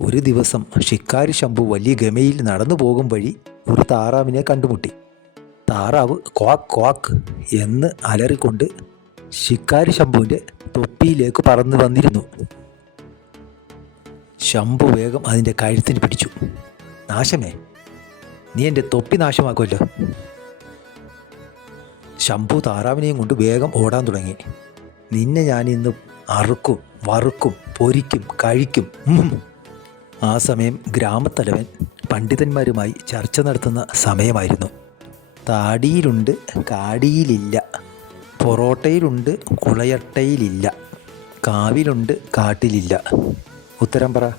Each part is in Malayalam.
ഒരു ദിവസം ഷിക്കാരി ശംഭു വലിയ ഗമയിൽ നടന്നു പോകും വഴി ഒരു താറാവിനെ കണ്ടുമുട്ടി. താറാവ് ക്വാക്ക് ക്വാക്ക് എന്ന് അലറിക്കൊണ്ട് ഷിക്കാരി ശംഭുവിന്റെ തൊപ്പിയിലേക്ക് പറന്നു വന്നിരുന്നു. ശംഭു വേഗം അതിന്റെ കഴുത്തിന് പിടിച്ചു. നാശമേ നീ എന്റെ തൊപ്പി നാശമാക്കുമല്ലോ ശംഭു താറാവിനെയും കൊണ്ട് വേഗം ഓടാൻ തുടങ്ങി. നിന്നെ ഞാൻ ഇന്ന് അറുക്കും വറുക്കും പൊരിക്കും കഴിക്കും. ആ സമയം ഗ്രാമത്തലവൻ പണ്ഡിതന്മാരുമായി ചർച്ച നടത്തുന്ന സമയമായിരുന്നു. താടിയിലുണ്ട് കാടിയിലില്ല. പൊറോട്ടയിലുണ്ട് കുളയട്ടയിലില്ല. കാവിലുണ്ട് കാട്ടിലില്ല. ഉത്തരം പറ.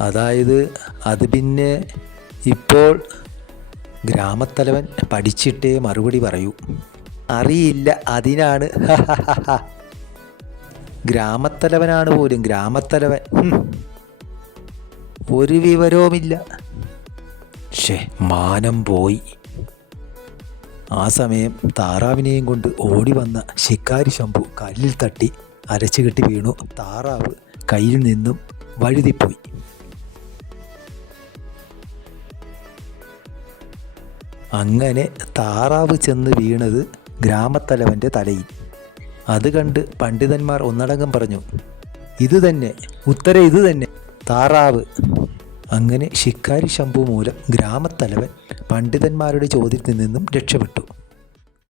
അതായത് അത് പിന്നെ ഇപ്പോൾ ഗ്രാമത്തലവൻ പഠിച്ചിട്ടേ മറുപടി പറയൂ. അറിയില്ല അതിനാണ്. ഗ്രാമത്തലവനാണ് പോലും ഗ്രാമത്തലവൻ. ഒരു വിവരവുമില്ല. ഷേ മാനം പോയി. ആ സമയം താറാവിനെയും കൊണ്ട് ഓടി വന്ന ശിക്കാരി ശംഭു കല്ലിൽ തട്ടി അരച്ചു കെട്ടി വീണു. താറാവ് കയ്യിൽ നിന്നും വഴുതിപ്പോയി. അങ്ങനെ താറാവ് ചെന്ന് വീണത് ഗ്രാമത്തലവന്റെ തലയിൽ. അത് കണ്ട് പണ്ഡിതന്മാർ ഒന്നടങ്കം പറഞ്ഞു ഇത് തന്നെ ഉത്തര ഇത് തന്നെ താറാവ്. അങ്ങനെ ശിക്കാരി ശംഭു മൂലം ഗ്രാമത്തലവൻ പണ്ഡിതന്മാരുടെ ചോദ്യത്തിൽ നിന്നും രക്ഷപ്പെട്ടു.